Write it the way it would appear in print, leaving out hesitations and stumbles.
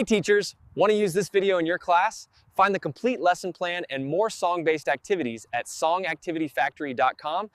Hey teachers, want to use this video in your class? Find the complete lesson plan and more song-based activities at songactivityfactory.com.